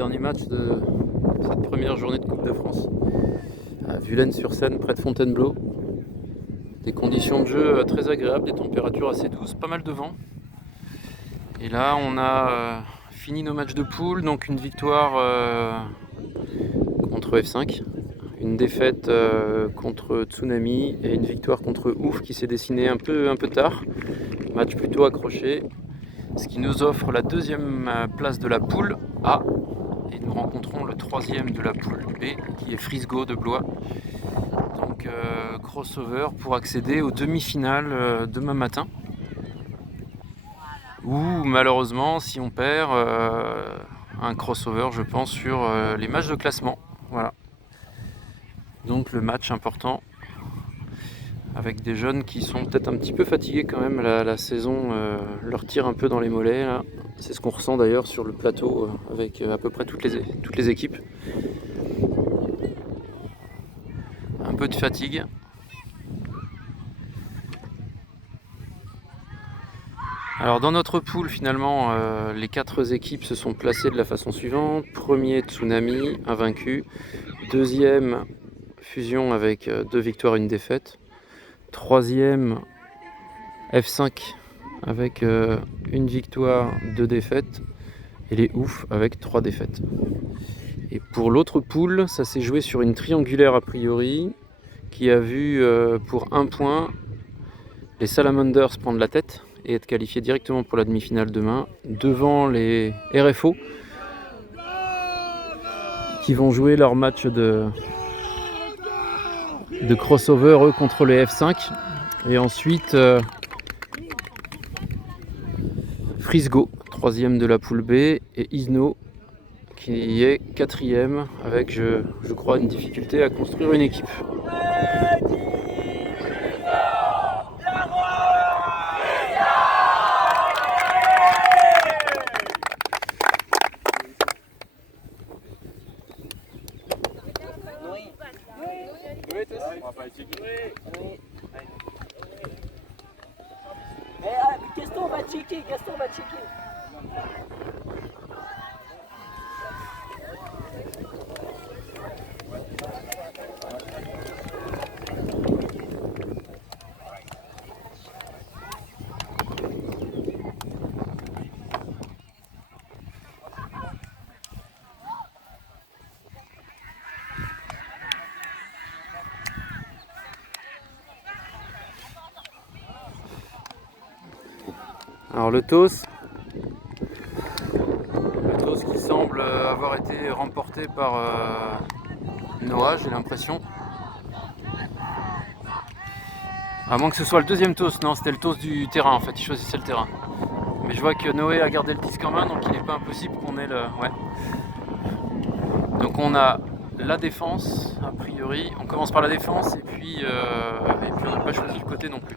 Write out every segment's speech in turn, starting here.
dernier match de cette première journée de Coupe de France à Vulaines-sur-Seine, près de Fontainebleau. Des conditions de jeu très agréables, des températures assez douces, pas mal de vent. Et là on a fini nos matchs de poule, donc une victoire contre F5, une défaite contre Tsunami et une victoire contre Ouf qui s'est dessinée un peu tard. Match plutôt accroché, ce qui nous offre la deuxième place de la poule A. Et nous rencontrons le troisième de la poule B, qui est Frisgo de Blois. Donc crossover pour accéder aux demi-finales demain matin. Ou malheureusement, si on perd, un crossover, je pense, sur les matchs de classement. Voilà. Donc le match important, avec des jeunes qui sont peut-être un petit peu fatigués quand même. La saison leur tire un peu dans les mollets là. C'est ce qu'on ressent d'ailleurs sur le plateau avec à peu près toutes les équipes. Un peu de fatigue. Alors dans notre pool finalement, les 4 équipes se sont placées de la façon suivante. Premier Tsunami, invaincu. Deuxième Fusion avec 2 victoires, 1 défaite. Troisième F5 avec 1 victoire, 2 défaites. Et les Ouf avec 3 défaites. Et pour l'autre pool, ça s'est joué sur une triangulaire a priori qui a vu pour 1 point les Salamanders prendre la tête et être qualifiés directement pour la demi-finale demain, devant les RFO qui vont jouer leur match de crossover eux contre les F5. Et ensuite Frisgo, 3e de la poule B, et Isno qui est 4e avec je crois une difficulté à construire une équipe. Gaston va checker, Gaston va checker. Alors le TOS qui semble avoir été remporté par Noah, j'ai l'impression. À moins que ce soit le deuxième TOS, non c'était le TOS du terrain en fait, il choisissait le terrain. Mais je vois que Noé a gardé le disque en main, donc il n'est pas impossible qu'on ait le... Ouais. Donc on a la défense, a priori. On commence par la défense et puis on n'a pas choisi le côté non plus.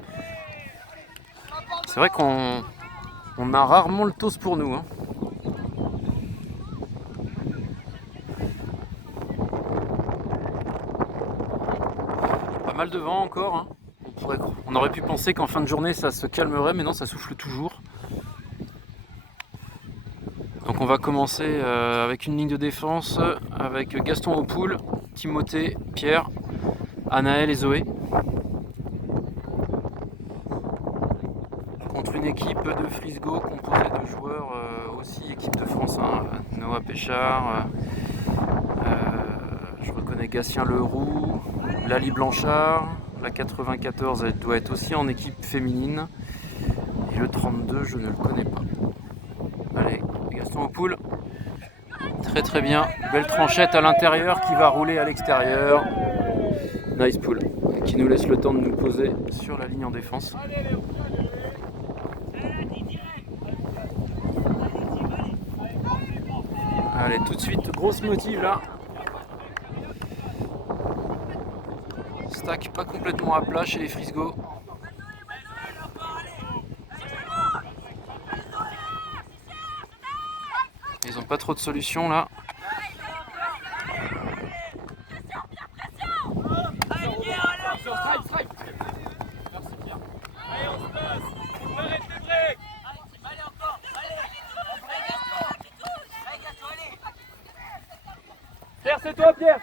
C'est vrai qu'on a rarement le TOS pour nous. Hein. Pas mal de vent encore. Hein. On aurait pu penser qu'en fin de journée ça se calmerait, mais non, ça souffle toujours. Donc on va commencer avec une ligne de défense avec Gaston au pool, Timothée, Pierre, Anaël et Zoé. Contre une équipe de Frisgo composée de joueurs aussi équipe de France. Hein, Noah Péchard, je reconnais Gatien Leroux, Lali Blanchard, la 94 elle doit être aussi en équipe féminine. Et le 32 je ne le connais pas. Allez, Gaston au pool. Très bien, belle tranchette à l'intérieur qui va rouler à l'extérieur. Nice pool, qui nous laisse le temps de nous poser sur la ligne en défense. Allez, tout de suite, grosse motive là. Stack pas complètement à plat chez les Frisgo. Ils n'ont pas trop de solutions là. c'est toi Pierre.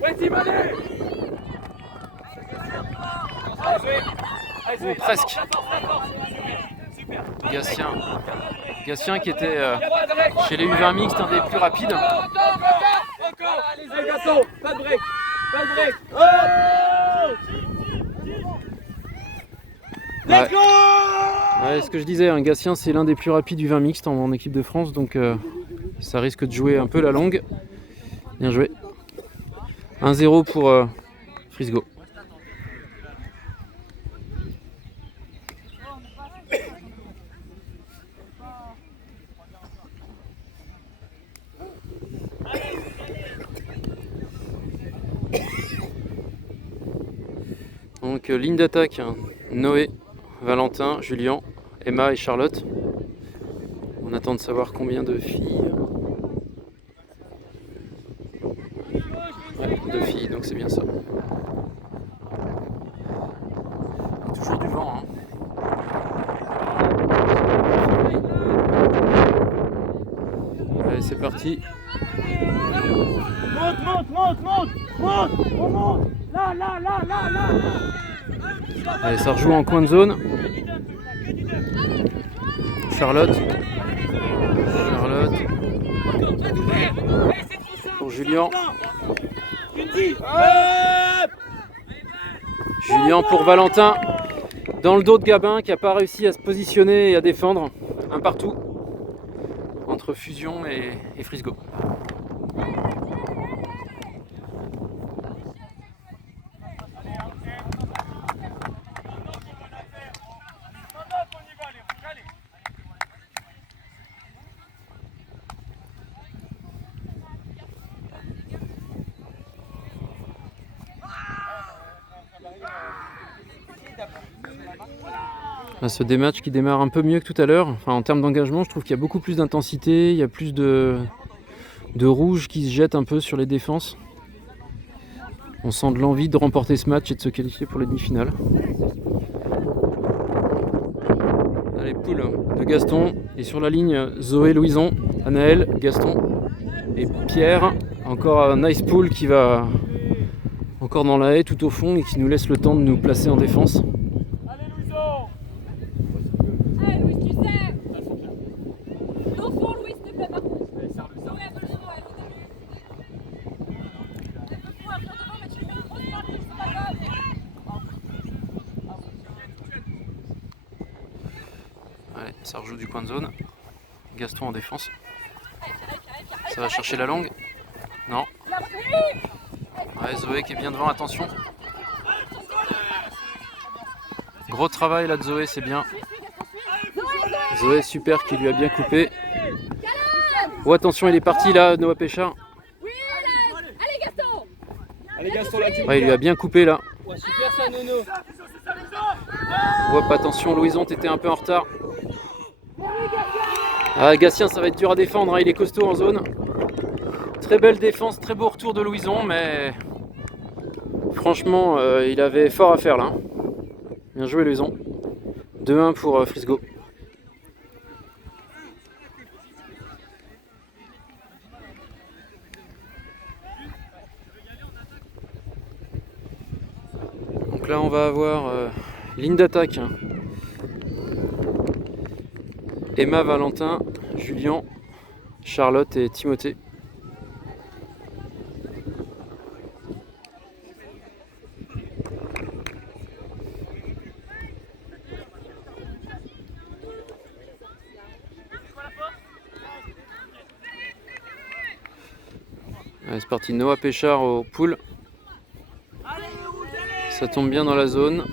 Ouais, Tim, allez. Oh, presque. Gatien qui était chez les U20 mixtes un des plus rapides. Encore. Allez, Gaston, pas de break. Pas de break. Let's go. Ouais, ce que je disais, Gatien c'est l'un des plus rapides du 20 mixte en équipe de France, donc ça risque de jouer un peu la longue. Bien joué. 1-0 pour Frisgo. Donc ligne d'attaque, Noé, Valentin, Julien, Emma et Charlotte. On attend de savoir combien de filles. Ouais, 2 filles, donc c'est bien ça. Toujours du vent. Allez, c'est parti. Monte. Là. Allez, ça rejoue en coin de zone. Charlotte. Pour Julien. Julien pour Valentin. Dans le dos de Gabin qui n'a pas réussi à se positionner et à défendre. Un partout. Entre Fusion et Frisgo. Ce dématch qui démarre un peu mieux que tout à l'heure. Enfin, en termes d'engagement, je trouve qu'il y a beaucoup plus d'intensité, il y a plus de rouge qui se jette un peu sur les défenses. On sent de l'envie de remporter ce match et de se qualifier pour les demi-finales. Allez, poule de Gaston. Et sur la ligne, Zoé, Louison, Anaël, Gaston et Pierre. Encore un nice pool qui va encore dans la haie tout au fond et qui nous laisse le temps de nous placer en défense. Allez, ça rejoue du coin de zone. Gaston en défense. Ça va chercher la longue. Non. Ouais, Zoé qui est bien devant, attention. Gros travail là de Zoé, c'est bien. Zoé super qui lui a bien coupé. Oh attention, il est parti là, Noah Péchard. Allez Gaston, la team. Ouais, il lui a bien coupé là. Ouais, super ça Nono. Hop, attention, Louison, t'étais un peu en retard. Ah, Gatien, ça va être dur à défendre, hein, il est costaud en zone. Très belle défense, très beau retour de Louison, mais franchement, il avait fort à faire là. Bien joué, Louison. 2-1 pour Frisgo. Donc là, on va avoir ligne d'attaque. Emma, Valentin, Julien, Charlotte et Timothée. Allez, c'est parti, Noah Péchard au pool. Ça tombe bien dans la zone.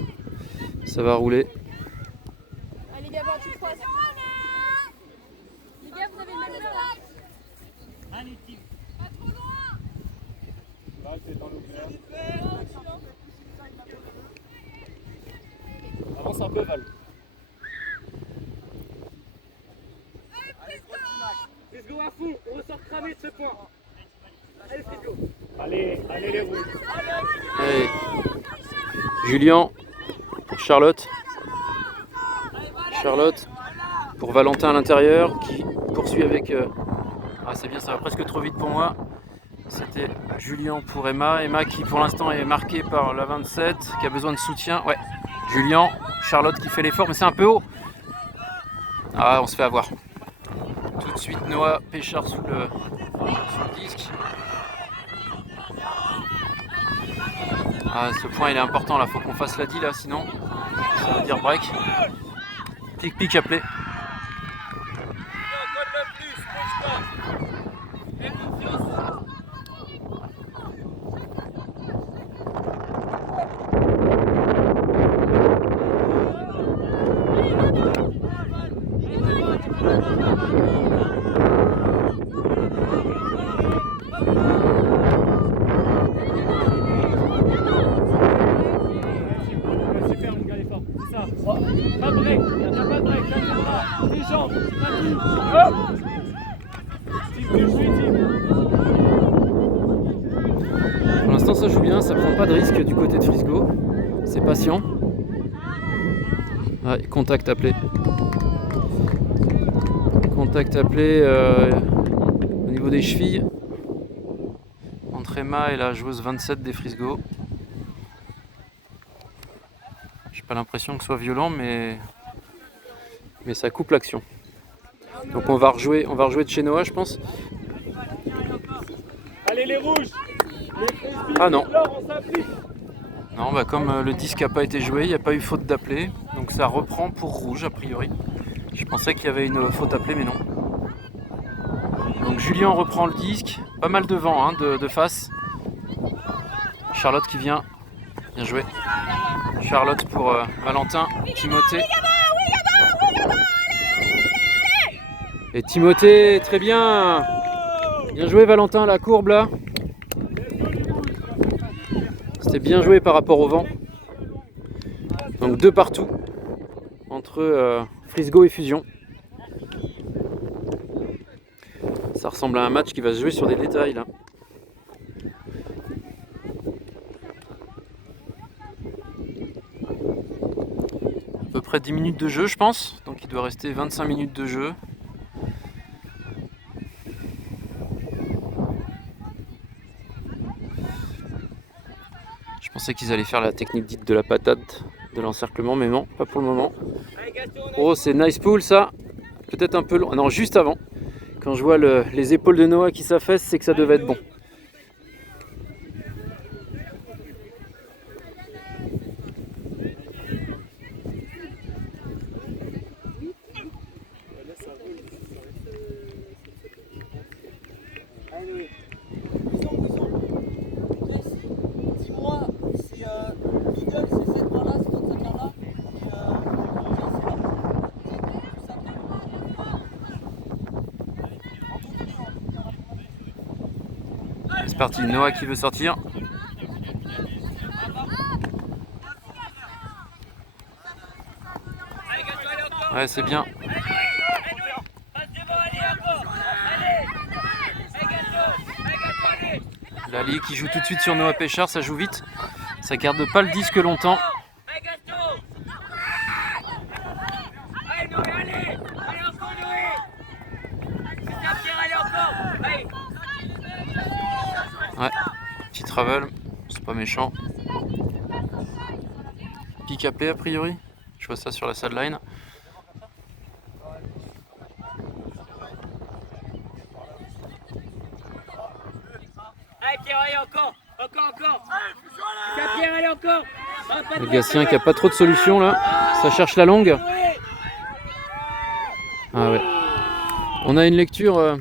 Ça va rouler. Allez Gabin, tu croises. Les gars, vous avez le même espace. Allez, Tim. Pas trop loin. Là, c'est dans l'ouvert. Avance un peu, Val. Frisgo à fond, on ressort cramé de ce point. Allez, Frisgo. Allez les rouges. Allez. Julien pour Charlotte. Charlotte pour Valentin à l'intérieur qui poursuit avec... Ah c'est bien, ça va presque trop vite pour moi. C'était Julien pour Emma. Emma qui pour l'instant est marquée par la 27, qui a besoin de soutien. Ouais, Julien, Charlotte qui fait l'effort, mais c'est un peu haut. Ah, on se fait avoir. Tout de suite, Noah Péchard sous le disque. Ah, ce point il est important là, faut qu'on fasse la deal là, sinon ça veut dire break. Pic appelé. Super, mon gars, l'effort. C'est ça. Pas de break. Il n'y a pas de break. Tes jambes. Hop. Pour l'instant ça joue bien, ça prend pas de risque du côté de Frisgo. C'est patient. Ouais, contact appelé. Contact appelé au niveau des chevilles. Entre Emma et la joueuse 27 des Frisgo. J'ai pas l'impression que ce soit violent, mais ça coupe l'action. Donc on va rejouer de chez Noah, je pense. Allez, les rouges. Les frisbees. Ah non. Alors, on s'applique. Non, bah comme le disque n'a pas été joué, il n'y a pas eu faute d'appelé. Donc ça reprend pour rouge a priori. Je pensais qu'il y avait une faute appelée, mais non. Donc Julien reprend le disque. Pas mal de vent hein, de face. Charlotte qui vient. Bien joué. Charlotte pour Valentin. Timothée. Et Timothée, très bien. Bien joué Valentin, la courbe là. C'était bien joué par rapport au vent. Donc 2 partout entre Frisgo et Fusion. Ça ressemble à un match qui va se jouer sur des détails là. À peu près 10 minutes de jeu je pense. Donc il doit rester 25 minutes de jeu. Je pensais qu'ils allaient faire la technique dite de la patate, de l'encerclement, mais non, pas pour le moment. Oh, c'est nice pull ça. Peut-être un peu long. Non, juste avant. Quand je vois les épaules de Noah qui s'affaissent, c'est que ça devait être bon. Dis-moi, c'est middle, c'est cette barre-là, c'est dans cette barre-là. C'est parti, Noah qui veut sortir. Ouais, c'est bien. Lali qui joue tout de suite sur Noah Péchard, ça joue vite. Ça garde pas le disque longtemps. Ouais, petit travel, c'est pas méchant. Pick AP a priori. Je vois ça sur la sideline. Allez, Pierre, allez, encore. Pierre, allez, encore. Le Gatien qui a pas trop de solutions là. Ça cherche la longue. Ah ouais. On a une lecture.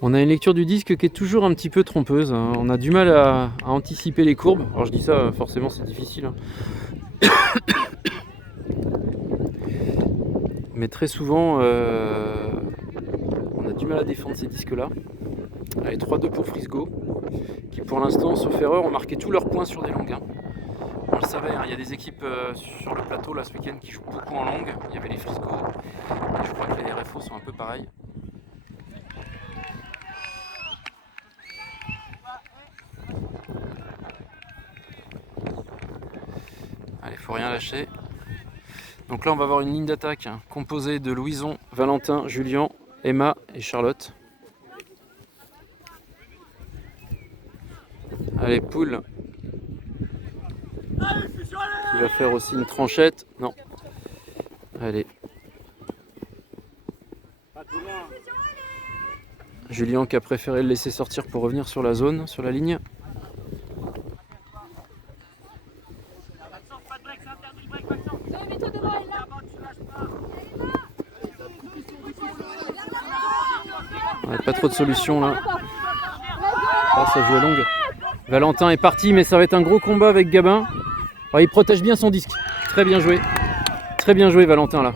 On a une lecture du disque qui est toujours un petit peu trompeuse. On a du mal à anticiper les courbes. Alors je dis ça, forcément c'est difficile. Mais très souvent, on a du mal à défendre ces disques-là. Allez, 3-2 pour Frisgo, qui pour l'instant, sauf erreur, ont marqué tous leurs points sur des longues. On le savait, il y a des équipes sur le plateau là ce week-end qui jouent beaucoup en longue. Il y avait les Frisgo, et je crois que les RFO sont un peu pareils. Allez, faut rien lâcher. Donc là, on va avoir une ligne d'attaque composée de Louison, Valentin, Julien, Emma et Charlotte. Allez, Poule. Qui va faire aussi une tranchette. Non. Allez. Julien qui a préféré le laisser sortir pour revenir sur la zone, sur la ligne. Mets-toi devant elle là. Ouais, pas trop de solutions là. Oh, ça joue à longue. Valentin est parti, mais ça va être un gros combat avec Gabin. Oh, il protège bien son disque. Très bien joué. Très bien joué Valentin là.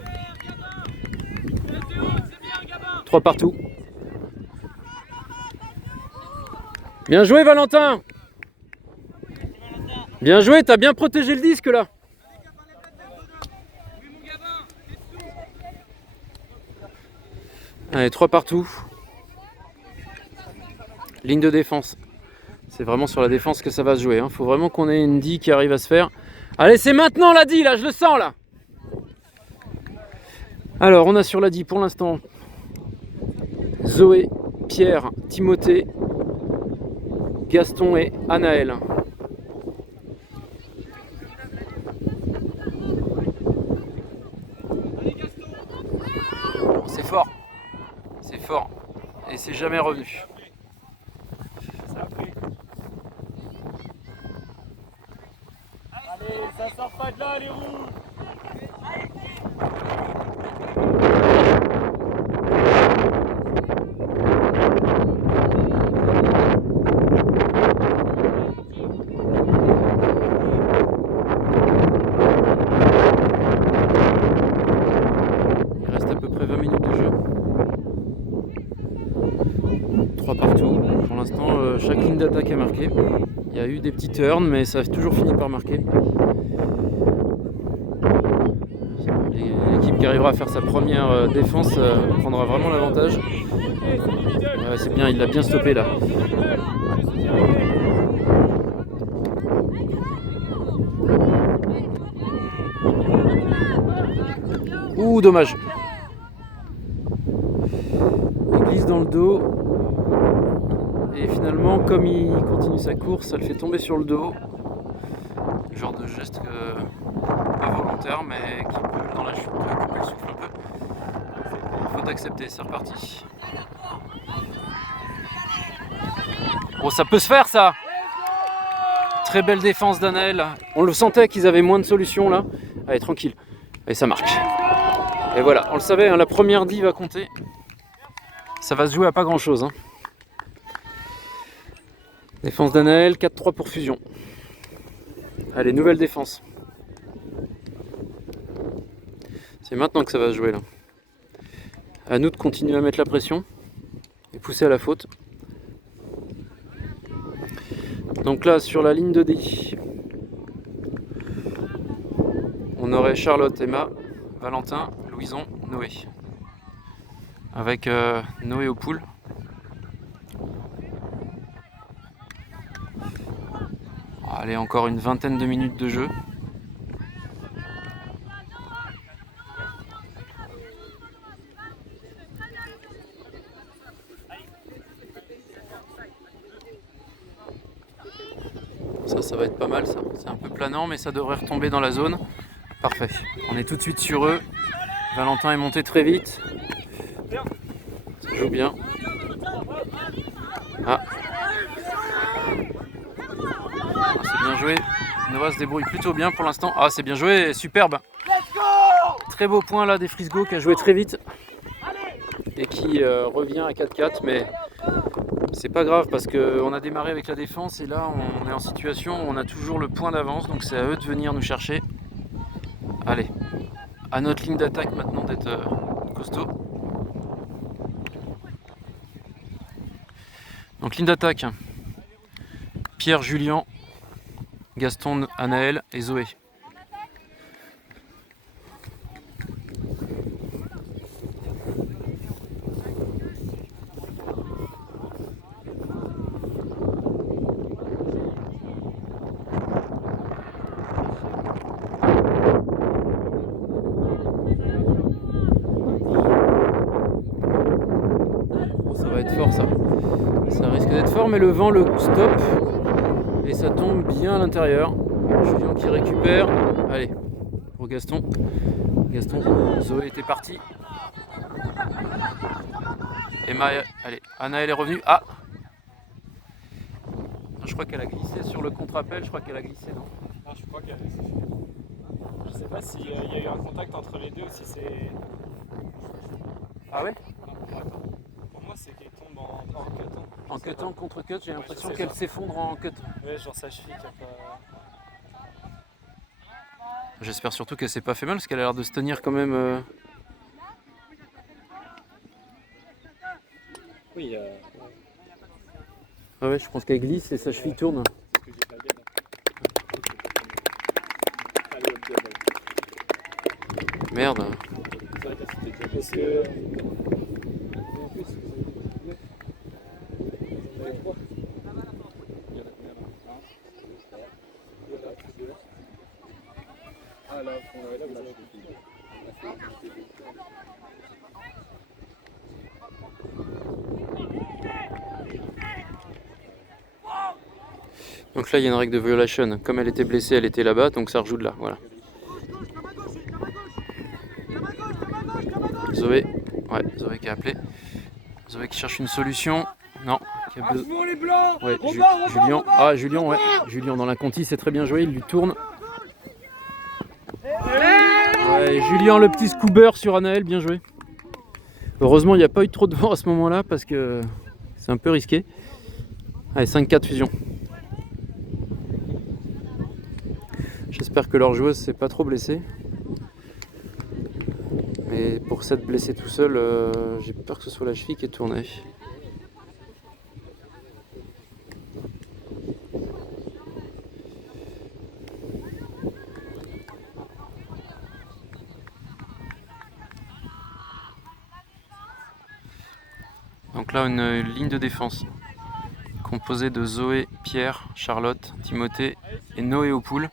3 partout. Bien joué Valentin. Bien joué, t'as bien protégé le disque là. Allez, 3 partout. Ligne de défense. C'est vraiment sur la défense que ça va se jouer. Il faut vraiment qu'on ait une D qui arrive à se faire. Allez, c'est maintenant la D là, je le sens là. Alors, on a sur la D pour l'instant Zoé, Pierre, Timothée, Gaston et Anaël. C'est fort. C'est fort. Et c'est jamais revenu. Allez, ça sort pas de là, les roues. Il reste à peu près 20 minutes de jeu. 3 partout. Pour l'instant, chaque ligne d'attaque est marquée. Il y a eu des petits turns, mais ça a toujours fini par marquer. L'équipe qui arrivera à faire sa première défense prendra vraiment l'avantage. C'est bien, il l'a bien stoppé là. Ouh, dommage. Il glisse dans le dos. Et finalement, comme il continue sa course, ça le fait tomber sur le dos. Le genre de geste pas volontaire, mais qui peut, dans la chute, couper le souffle un peu. Il faut accepter, c'est reparti. Oh, ça peut se faire ça! Très belle défense d'Anaël. On le sentait qu'ils avaient moins de solutions là. Allez, tranquille. Et ça marque. Et voilà, on le savait, hein, la première D va compter. Ça va se jouer à pas grand chose. Hein. Défense d'Anaël, 4-3 pour Fusion. Allez, nouvelle défense. C'est maintenant que ça va se jouer là. À nous de continuer à mettre la pression et pousser à la faute. Donc là, sur la ligne de D, on aurait Charlotte, Emma, Valentin, Louison, Noé. Avec Noé au pool. Allez, encore une vingtaine de minutes de jeu. Ça va être pas mal ça. C'est un peu planant, mais ça devrait retomber dans la zone. Parfait. On est tout de suite sur eux. Valentin est monté très vite. Ça joue bien. Ah. C'est bien joué. Noah se débrouille plutôt bien pour l'instant. Ah, c'est bien joué, superbe. Très beau point là des Frisgo qui a joué très vite et qui revient à 4-4, mais c'est pas grave parce qu'on a démarré avec la défense et là on est en situation où on a toujours le point d'avance, donc c'est à eux de venir nous chercher. Allez, à notre ligne d'attaque maintenant d'être costaud. Donc ligne d'attaque, Pierre, Julien, Gaston, Anaël et Zoé. Ça va être fort ça. Ça risque d'être fort, mais le vent le stoppe. Et ça tombe bien à l'intérieur. Julien qui récupère. Allez, pour Gaston. Gaston, Zoé était partie. Emma, allez, Anna elle est revenue. Ah, je crois qu'elle a glissé sur le contre-appel. Je crois qu'elle a glissé, non? Non, je crois qu'il y a... Je sais pas s'il y a eu un contact entre les deux ou si c'est... Ah ouais? Attends. Pour moi, c'est qu'elle tombe en cut. En cutant contre cut, j'ai l'impression sais qu'elle pas. s'effondre en cut. Ouais, genre sa cheville qui a pas... J'espère surtout qu'elle s'est pas fait mal parce qu'elle a l'air de se tenir quand même. Oui, Ah ouais, je pense qu'elle glisse et sa cheville tourne. que j'ai pas bien. Merde. Parce que... Donc là, il y a une règle de violation. Comme elle était blessée, elle était là-bas, donc ça rejoue de là. Voilà. Zoé. Ouais, Zoé qui a appelé. Zoé qui cherche une solution. Non. Qui a les blancs. Ouais, Julien. Ah, Julien, ouais. Julien dans l'inconti, c'est très bien joué. Il lui tourne. Ouais, Julien, le petit scoober sur Anaël, bien joué. Heureusement, il n'y a pas eu trop de vent à ce moment-là parce que c'est un peu risqué. Allez, 5-4 fusion. J'espère que leur joueuse s'est pas trop blessée. Mais pour s'être blessé tout seul, j'ai peur que ce soit la cheville qui est tournée. Donc là, une ligne de défense composée de Zoé, Pierre, Charlotte, Timothée et Noé au pool.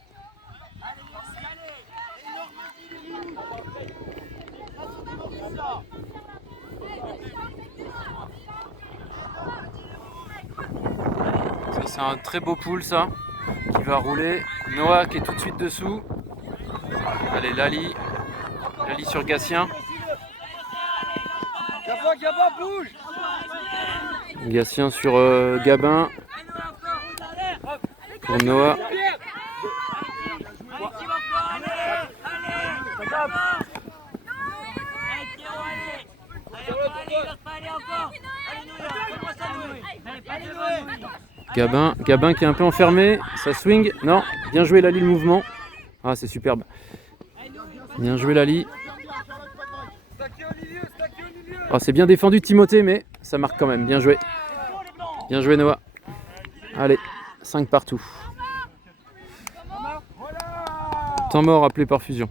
C'est un très beau pool ça, qui va rouler. Noah qui est tout de suite dessous. Allez, Lali sur Gatien. Gabin, bouge. Gatien sur Gabin. Pour Noah. Gabin qui est un peu enfermé, ça swing, non, bien joué Lali le mouvement. Ah c'est superbe. Bien joué Lali. Oh, c'est bien défendu Timothée mais ça marque quand même, bien joué. Bien joué Noah. Allez, 5 partout. Temps mort appelé par fusion.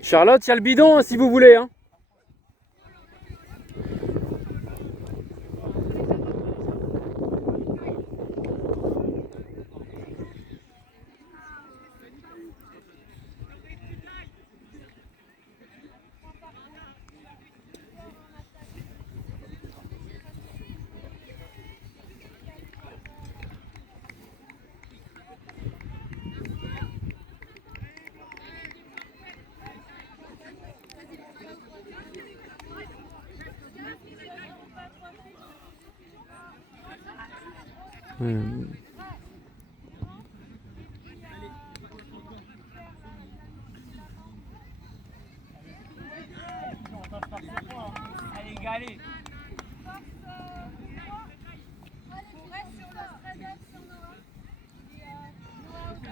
Charlotte, il y a le bidon hein, si vous voulez. Hein.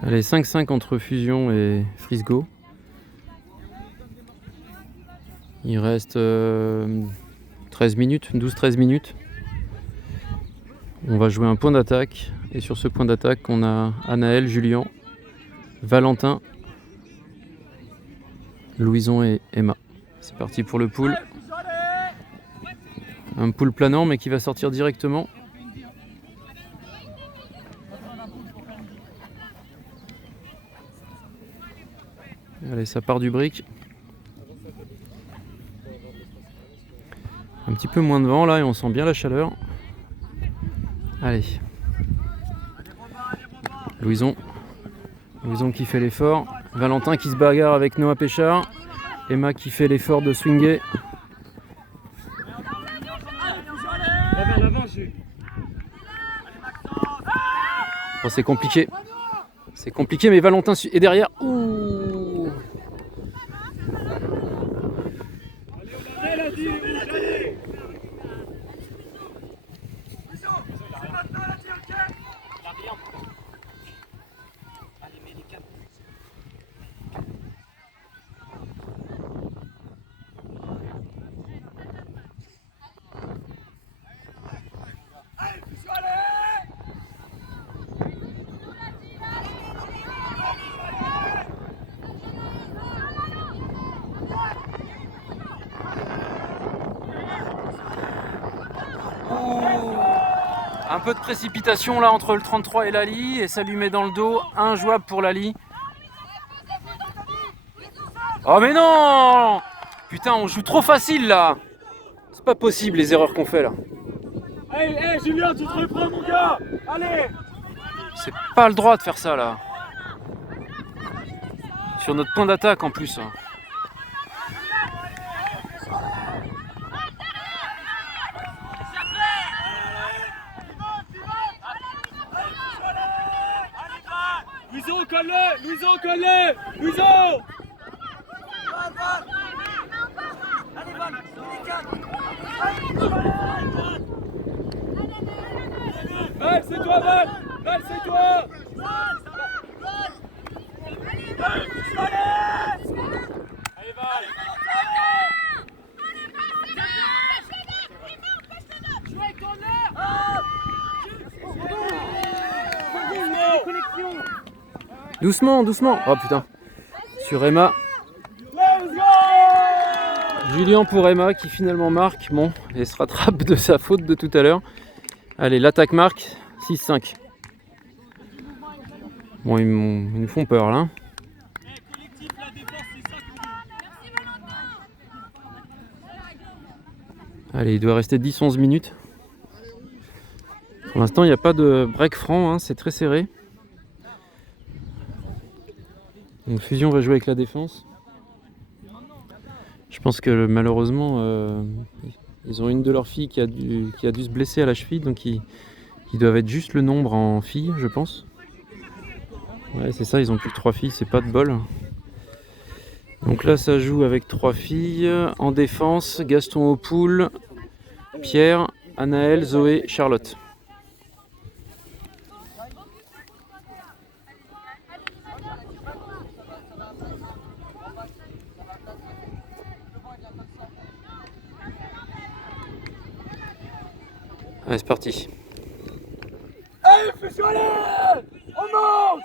Allez, 5-5 entre Fusion et Frisgo. Il reste 13 minutes, 12-13 minutes. On va jouer un point d'attaque. Et sur ce point d'attaque, on a Anaël, Julien, Valentin, Louison et Emma. C'est parti pour le pool. Un pool planant mais qui va sortir directement. Allez, ça part du brick. Un petit peu moins de vent là et on sent bien la chaleur. Allez. Louison qui fait l'effort. Valentin qui se bagarre avec Noah Péchard. Emma qui fait l'effort de swinger. Oh, c'est compliqué. C'est compliqué mais Valentin est derrière. Ouh. Un peu de précipitation là entre le 33 et Lali et ça lui met dans le dos, injouable pour Lali. Oh mais non! Putain, on joue trop facile là! C'est pas possible les erreurs qu'on fait là. Hey Julien, tu te reprends mon gars! Allez! C'est pas le droit de faire ça là. Sur notre point d'attaque en plus. Louison, colle-le! Louison, colle-le! Louison! Val, c'est toi, Val! Val, c'est toi! Allez, Val! Jouez avec ton air! Doucement, doucement. Oh putain. Sur Emma. Julien pour Emma qui finalement marque. Bon, elle se rattrape de sa faute de tout à l'heure. Allez, l'attaque marque. 6-5. Bon, ils nous font peur là. Allez, il doit rester 10-11 minutes. Pour l'instant, il n'y a pas de break franc, hein, c'est très serré. Donc Fusion va jouer avec la défense. Je pense que malheureusement, ils ont une de leurs filles qui a dû se blesser à la cheville, donc ils doivent être juste le nombre en filles, je pense. Ouais, c'est ça, ils ont plus que 3 filles, c'est pas de bol. Donc là, ça joue avec 3 filles. En défense, Gaston au pool, Pierre, Anaëlle, Zoé, Charlotte. Allez, c'est parti. Allez, Fusion, allez! On monte!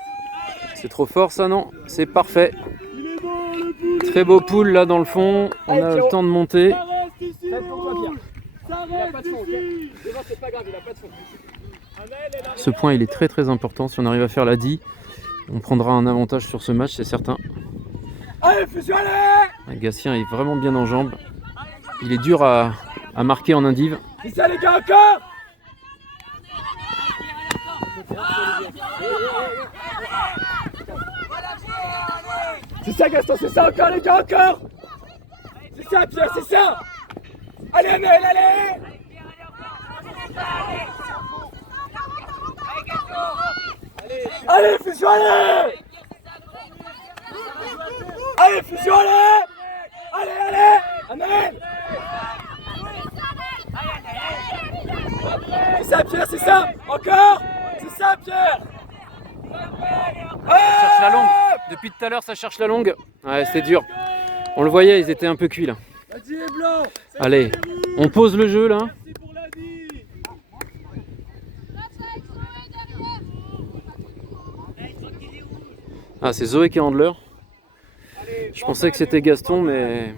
C'est trop fort ça, non? C'est parfait. Très beau pool là dans le fond. On a le temps de monter. Ça reste ici! Ça reste ici! C'est pas grave, il a pas de fond. Ce point il est très très important. Si on arrive à faire la 10, on prendra un avantage sur ce match, c'est certain. Allez, Fusion, allez! Gatien est vraiment bien en jambes. Il est dur à marquer en indive. C'est ça les gars, encore! C'est ça Gaston, c'est ça encore les gars, encore! C'est ça Pierre, c'est ça! Allez Amel, allez! Allez Fusion, allez! Allez Fusion, allez! Allez, allez! Amel! C'est ça Pierre, c'est ça! Encore! C'est ça Pierre! Ça cherche la longue. Depuis tout à l'heure ça cherche la longue. Ouais, c'est dur. On le voyait, ils étaient un peu cuits là. Allez, on pose le jeu là. Ah, c'est Zoé qui est handler. Je pensais que c'était Gaston, mais...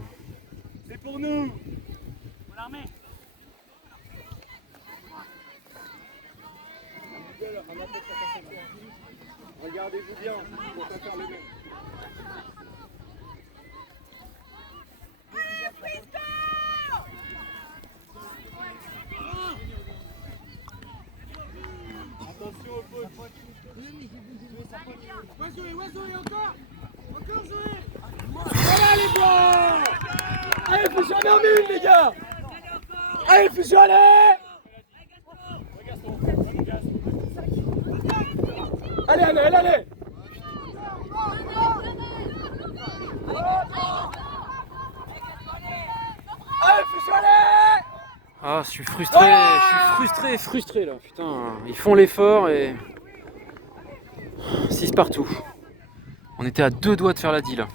C'est pour nous! Regardez-vous bien, pour pas faire le même. Attention au pote. Ouais Zoé, encore Zoé. Voilà les blancs. Allez, fusionnez en une les gars. Allez, fusionnez. Allez. Allez, fusionnez. Ah, je suis frustré là. Putain, ils font l'effort et 6 partout. On était à 2 doigts de faire la deal.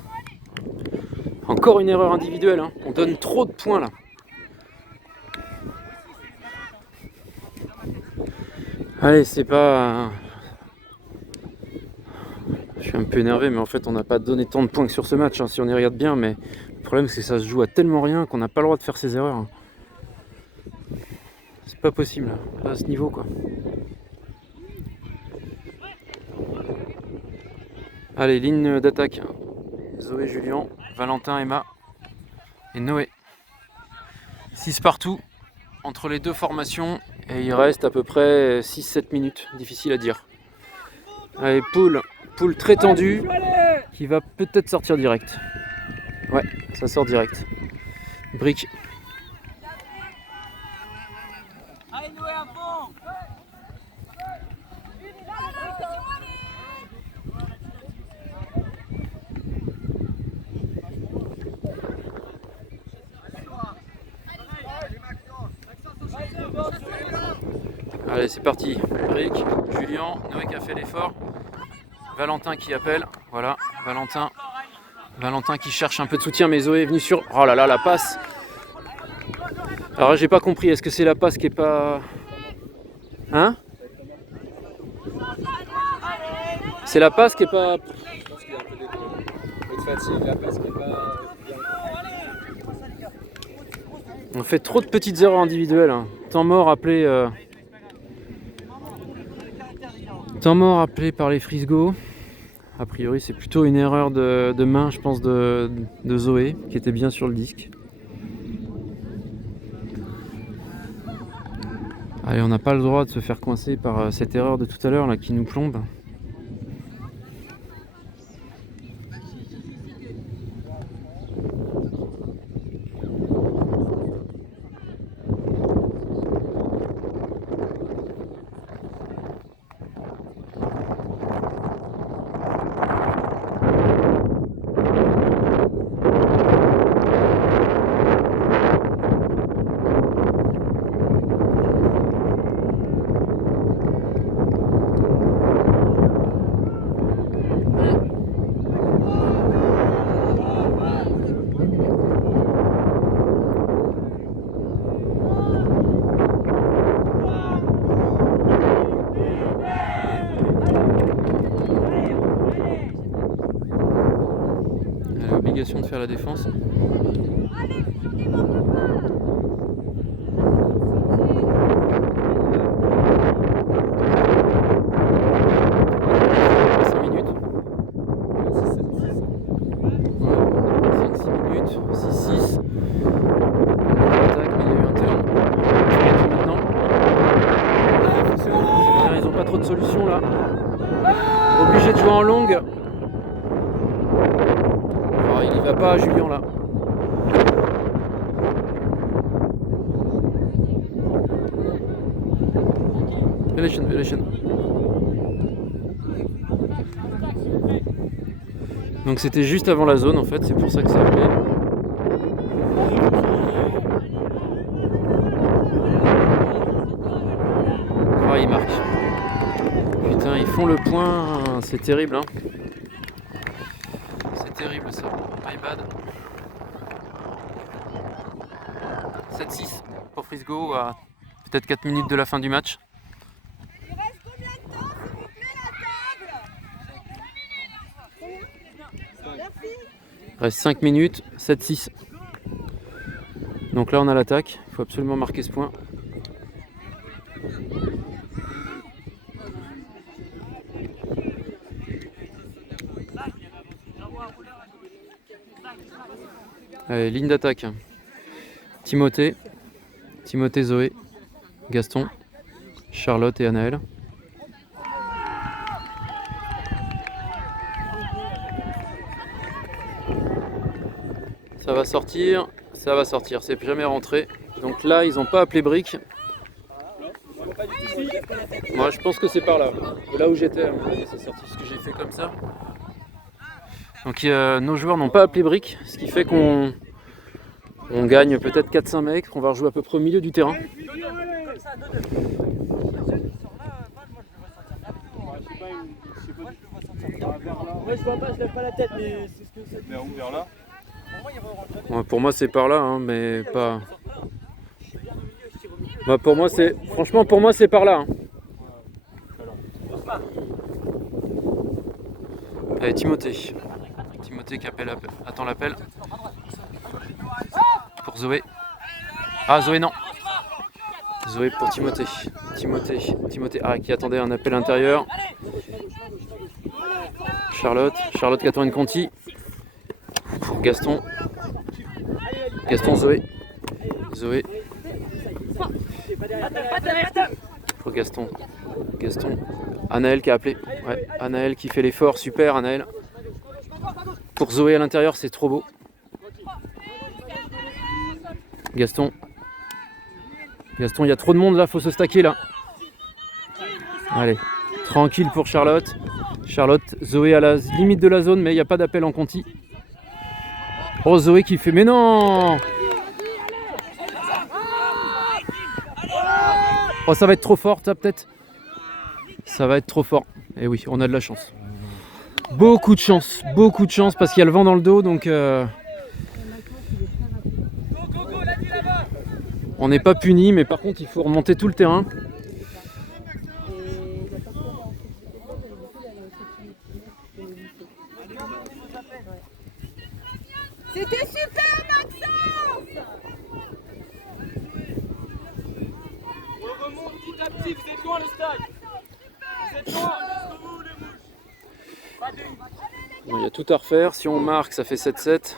Encore une erreur individuelle, hein. On donne trop de points là. Allez, c'est pas... Je suis un peu énervé, mais en fait on n'a pas donné tant de points que sur ce match, hein, si on y regarde bien, mais le problème c'est que ça se joue à tellement rien qu'on n'a pas le droit de faire ces erreurs. C'est pas possible, pas à ce niveau quoi. Allez, ligne d'attaque. Zoé, Julien, Valentin, Emma et Noé. 6 partout entre les deux formations et il reste à peu près 6-7 minutes, difficile à dire. Allez, poule très tendue qui va peut-être sortir direct. Ouais, ça sort direct. Brique. Allez Noé à fond. Allez, c'est parti. Brique, Julien, Noé qui a fait l'effort. Valentin qui appelle. Voilà, Valentin qui cherche un peu de soutien, mais Zoé est venue sur... Oh là là, la passe. Alors j'ai pas compris, est-ce que c'est la passe qui est pas... Hein? C'est la passe qui est pas... Je pense qu'il y a un peu des deux. De fatigue, la passe qui est pas bien. On fait trop de petites erreurs individuelles. Hein. Temps mort appelé par les Frisgo. A priori, c'est plutôt une erreur de main, je pense, de Zoé, qui était bien sur le disque. Allez, on n'a pas le droit de se faire coincer par cette erreur de tout à l'heure là qui nous plombe. De faire la défense. Solution là, obligé de jouer en longue. Oh, il y va pas Julien là. Violation. Donc c'était juste avant la zone en fait, c'est pour ça que c'est appelé. Oh, il marque. Putain, ils font le point, c'est terrible hein. C'est terrible ça, my bad. 7-6 pour Frisgo à peut-être 4 minutes de la fin du match. Il reste combien de temps s'il vous plaît la table? Merci. Il reste 5 minutes, 7-6. Donc là on a l'attaque, il faut absolument marquer ce point. Allez, ligne d'attaque. Timothée, Zoé, Gaston, Charlotte et Anaël. Ça va sortir, c'est jamais rentré. Donc là, ils n'ont pas appelé brique. Moi, je pense que c'est par là. De là où j'étais, à mon avis, c'est sorti ce que j'ai fait comme ça. Donc nos joueurs n'ont pas appelé brique, ce qui fait qu'on gagne peut-être 4-5 mecs. On va rejouer à peu près au milieu du terrain. Ouais, je vois pas, je lève pas la tête, mais c'est ce que ça dit. où vers là? Ouais, pour moi, c'est par là, hein, mais pas. Bah, pour moi, c'est. Franchement, pour moi, c'est par là. Hein. Allez, Timothée qui attend l'appel. Pour Zoé. Ah, Zoé, non. Zoé pour Timothée. Timothée. Ah, qui attendait un appel intérieur. Charlotte qui attend une conti. Pour Gaston, Zoé. Pour Gaston. Anaël qui a appelé. Ouais, Anaël qui fait l'effort, super Anaël. Pour Zoé à l'intérieur, c'est trop beau. Gaston, il y a trop de monde là, faut se stacker là. Allez, tranquille pour Charlotte. Zoé à la limite de la zone, mais il n'y a pas d'appel en conti. Oh, Zoé qui fait, mais non! Oh, ça va être trop fort, ça peut-être. Ça va être trop fort. Et oui, on a de la chance. Beaucoup de chance parce qu'il y a le vent dans le dos, donc on n'est pas puni, mais par contre il faut remonter tout le terrain. C'était super, Maxence! On remonte petit à petit, vous êtes loin le stade. Vous êtes loin, jusqu'au bout les mouches. Pas d'une. Bon, il y a tout à refaire. Si on marque, ça fait 7-7.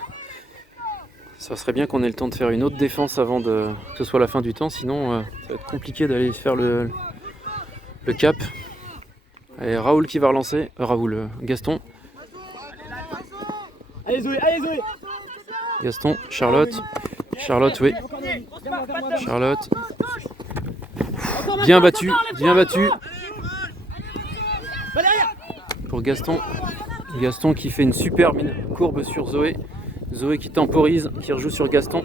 Ça serait bien qu'on ait le temps de faire une autre défense avant que ce soit la fin du temps. Sinon, ça va être compliqué d'aller faire le cap. Allez, Raoul qui va relancer. Gaston. Allez Zoé, Gaston, Charlotte, oui. Charlotte. Bien battu. Pour Gaston. Gaston qui fait une super courbe sur Zoé. Zoé qui temporise, qui rejoue sur Gaston.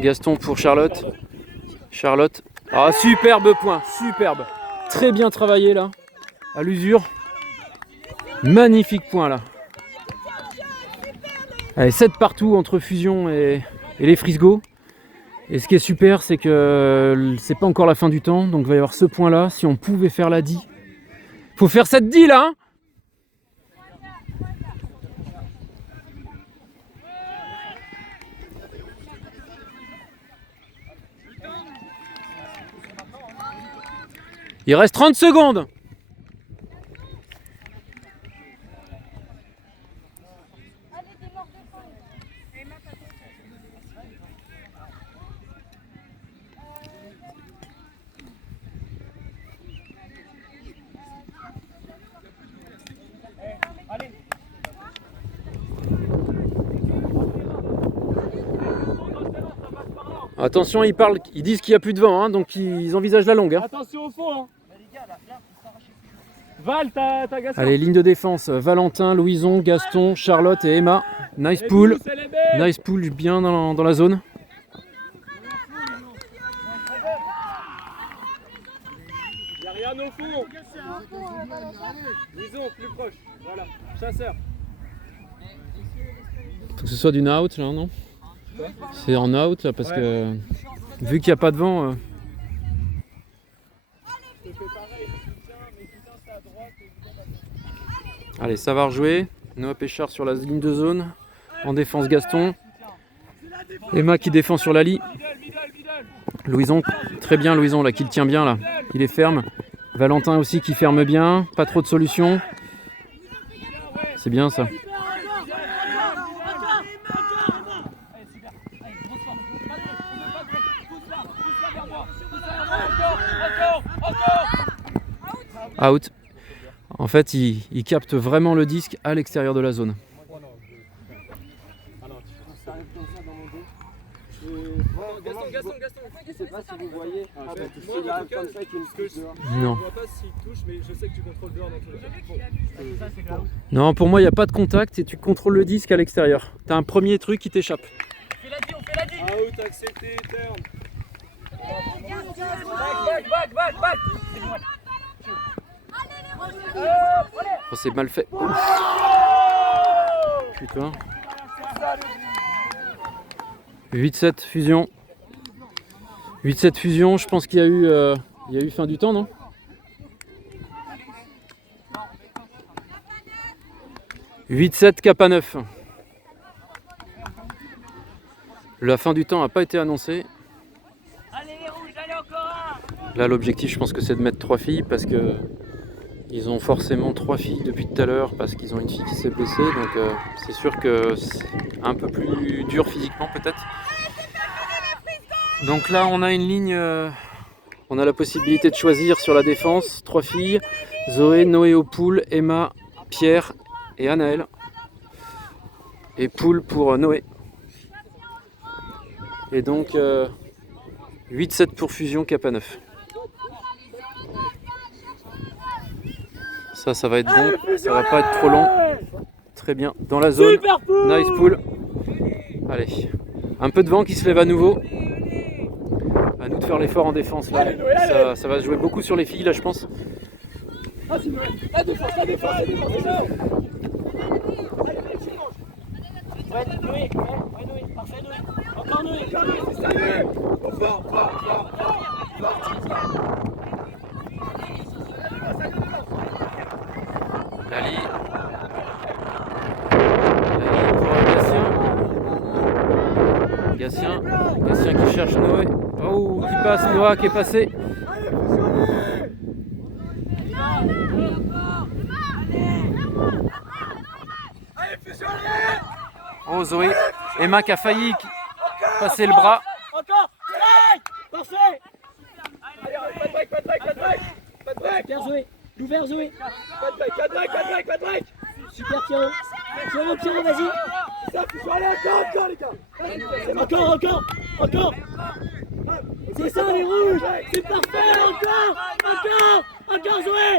Gaston pour Charlotte. Ah, superbe point, superbe. Très bien travaillé là, à l'usure. Magnifique point là. Allez, 7 partout entre Fusion et les Frisgo. Et ce qui est super, c'est que c'est pas encore la fin du temps, donc il va y avoir ce point là. Si on pouvait faire la 10. Faut faire cette 10 là, hein. Il reste 30 secondes. Attention, ils disent qu'il n'y a plus de vent, hein, donc ils envisagent la longue. Hein. Attention au fond, hein. Val, t'as Gaston. Allez, ligne de défense, Valentin, Louison, Gaston, Charlotte et Emma. Nice pool, bien dans la zone. Il n'y a rien au fond. Louison, plus proche. Voilà, chasseur. Faut que ce soit d'une out là, non? C'est en out là parce que vu qu'il n'y a pas de vent. Allez, ça va rejouer. Noah Péchard sur la ligne de zone. En défense Gaston. Emma qui défend sur la ligne. Louison, très bien Louison là, qui le tient bien là. Il est ferme. Valentin aussi qui ferme bien. Pas trop de solutions. C'est bien ça. Out. En fait, il capte vraiment le disque à l'extérieur de la zone. Gaston, je sais pas si vous voyez. Non. Je vois pas s'il touche, mais je sais que tu contrôles dehors dans tous les cas. Non, pour moi, il n'y a pas de contact et tu contrôles le disque à l'extérieur. Tu as un premier truc qui t'échappe. Out, accepté, turn. Back. Oh, c'est mal fait. Putain. 8-7 fusion. 8-7 fusion, je pense qu'il y a eu fin du temps, non? « 8-7 Kappa 9. La fin du temps n'a pas été annoncée. Là, l'objectif, je pense que c'est de mettre 3 filles parce que ils ont forcément 3 filles depuis tout à l'heure parce qu'ils ont une fille qui s'est blessée. Donc, c'est sûr que c'est un peu plus dur physiquement, peut-être. Donc là, on a une ligne. On a la possibilité de choisir sur la défense 3 filles. Zoé, Noé au pool, Emma, Pierre et Anaël. Et pool pour Noé. Et donc 8-7 pour fusion Kappa 9. Ça va être bon, ça va pas être trop long. Très bien, dans la zone. Nice pool. Allez, un peu de vent qui se lève à nouveau. À nous de faire l'effort en défense là. Ça va jouer beaucoup sur les filles là, je pense. La défense. Ouais, Noé, parfait Noé. Encore Noé. C'est ça, Noé. Fort. Lali pour Gatien qui cherche Noé. Oh, qui passe, Noah qui est passé. Oh, Zoé. Emma qui a failli passer le bras. Encore. Parfait. Allez, pas de break. Bien Zoé. L'ouvert Zoé. Pas de break. Super Pierrot, vas-y. C'est ça, faut aller encore, les gars. Encore. C'est ça les rouges. C'est parfait. Encore Zoé.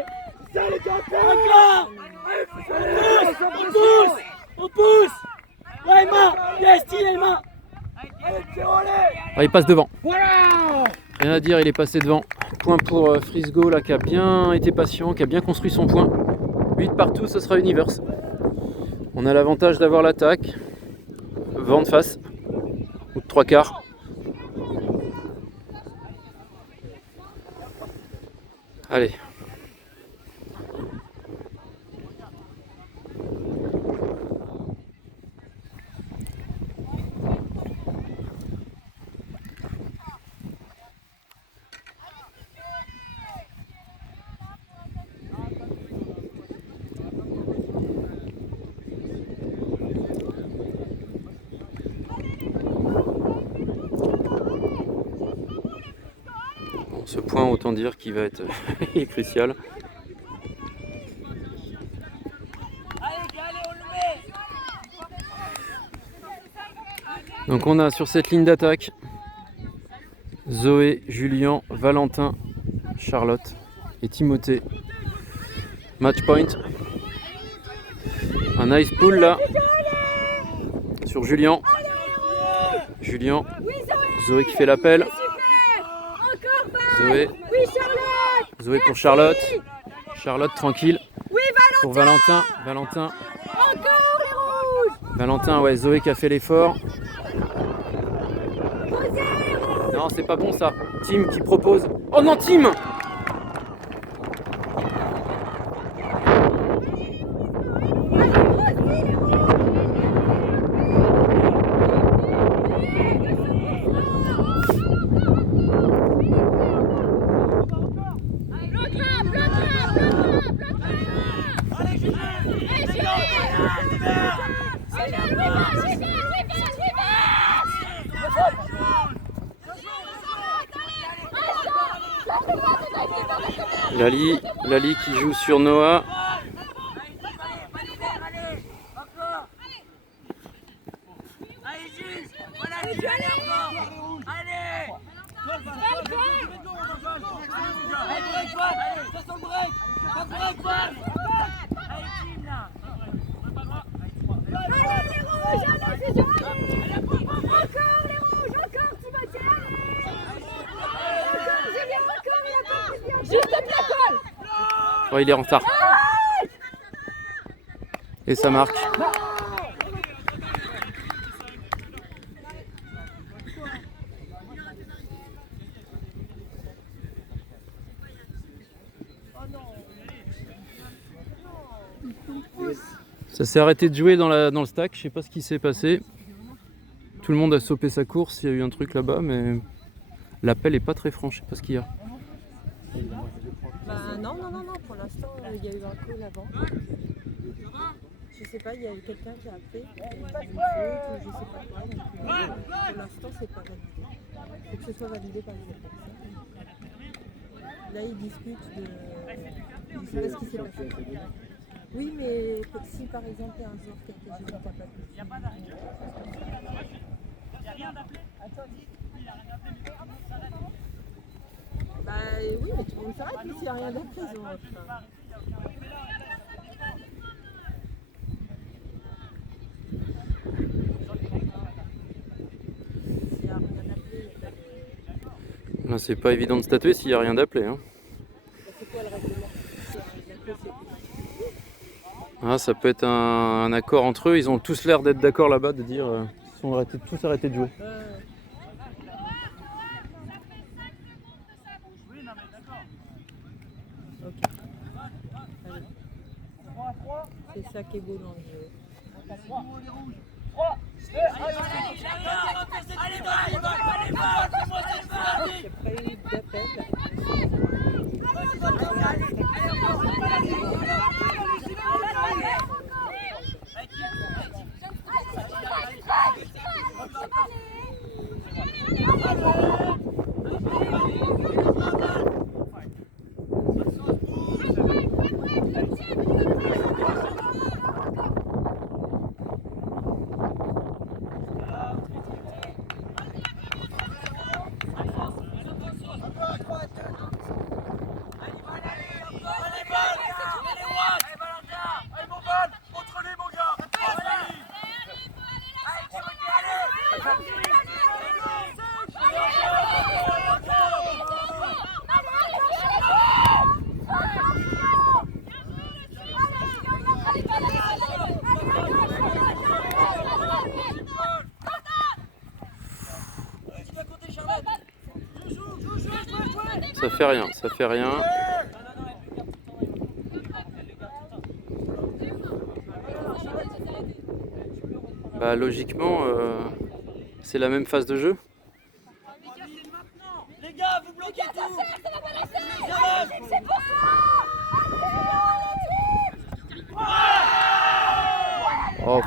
C'est ça, les gars. Encore. Allez, On pousse. Ouais Emma. Yes, Emma. Allez, Pierrot. Ah, il passe devant. Voilà. Rien à dire, il est passé devant. Point pour Frisgo là, qui a bien été patient, qui a bien construit son point. 8 partout, ce sera Universe. On a l'avantage d'avoir l'attaque. Vent de face. Ou de 3/4. Allez. Ce point, autant dire qu'il va être crucial. Donc on a sur cette ligne d'attaque Zoé, Julien, Valentin, Charlotte et Timothée. Match point. Un nice pull là sur Julien. Zoé qui fait l'appel. Zoé pour Charlotte. Charlotte tranquille. Pour Valentin. Valentin, ouais, Zoé qui a fait l'effort. Non, c'est pas bon ça. Tim qui propose. Oh non, Tim! Allez, Lali qui joue sur Noah. Ouais, il est en retard. Et ça marque. Ça s'est arrêté de jouer dans le stack, je sais pas ce qui s'est passé. Tout le monde a stoppé sa course, il y a eu un truc là-bas, mais l'appel est pas très franc, je sais pas ce qu'il y a. Bah non, pour l'instant il y a eu un call avant. Je sais pas, il y a eu quelqu'un qui a appelé, je sais pas quoi, donc pour l'instant c'est pas validé. Il faut que ce soit validé par les personnes. Là ils discutent de... Je sais pas ce qui s'est passé. Oui, mais si par exemple il y a un joueur qui a été joué, t'as pas de... Il n'y a rien d'appelé. Bah oui, mais tout le monde s'arrête, mais s'il n'y a rien d'appelé, ils ont... Là, c'est pas évident de statuer s'il n'y a rien d'appelé. Hein. C'est quoi le règlement? Ah, ça peut être un accord entre eux. Ils ont tous l'air d'être d'accord là-bas, de dire ils sont tous arrêtés de jouer. Ok. C'est ça qui est beau dans le jeu. Ça fait rien, ça fait rien. Bah logiquement, c'est la même phase de jeu. Les gars, vous bloquez tout. C'est pour Oh.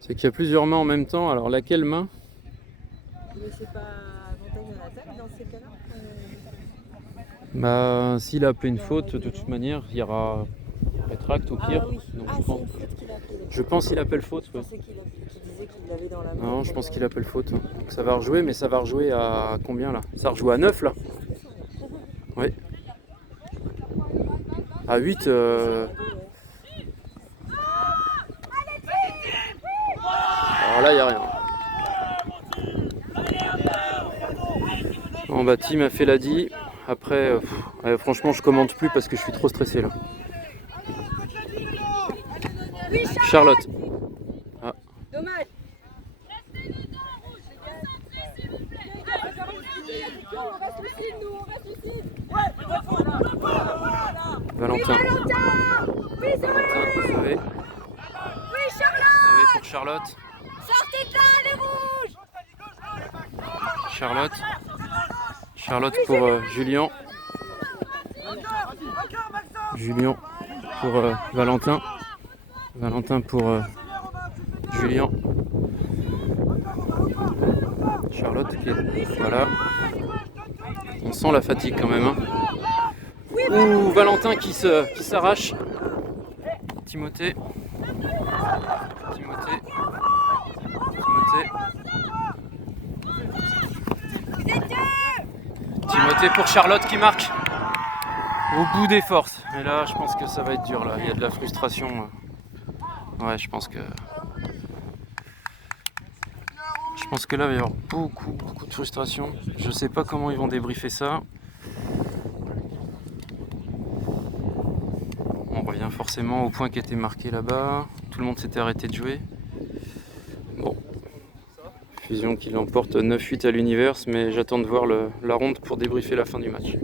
C'est qu'il y a plusieurs mains en même temps, alors laquelle main? Mais c'est pas avantage à l'attaque dans ces cas-là Bah s'il a appelé une faute, de toute manière, il y aura rétract au pire. Ah oui, Donc, c'est je pense, une faute qu'il a appelée. je pense qu'il appelle faute. Je Ouais. pensais qu'il disait qu'il l'avait dans la main. Non, je pense qu'il appelle faute. Donc ça va rejouer, mais ça va rejouer à combien là? Ça rejoue à 9 là? Oui. À 8. Alors là, il n'y a rien. Bon bah Tim a fait la dit. Après, franchement, je commente plus parce que je suis trop stressé là. Charlotte. Ah. Dommage. On reste lucide, nous, on reste lucide. Valentin. Oui, Valentin, Zoé. Oui, Charlotte. Zoé pour Charlotte. Ça Restez là, les rouges. Charlotte pour Julien. Julien pour Valentin. Valentin pour Julien. Charlotte qui est... Voilà. On sent la fatigue quand même. Hein. Ouh, Valentin qui s'arrache. Timothée. Timothée pour Charlotte qui marque. Au bout des forces. Et là, je pense que ça va être dur. Là, il y a de la frustration. Ouais, je pense que là, il va y avoir beaucoup de frustration. Je sais pas comment ils vont débriefer ça. On revient forcément au point qui était marqué là-bas. Tout le monde s'était arrêté de jouer. Bon. Fusion qui l'emporte 9-8 à l'Univers, mais j'attends de voir la ronde pour débriefer la fin du match.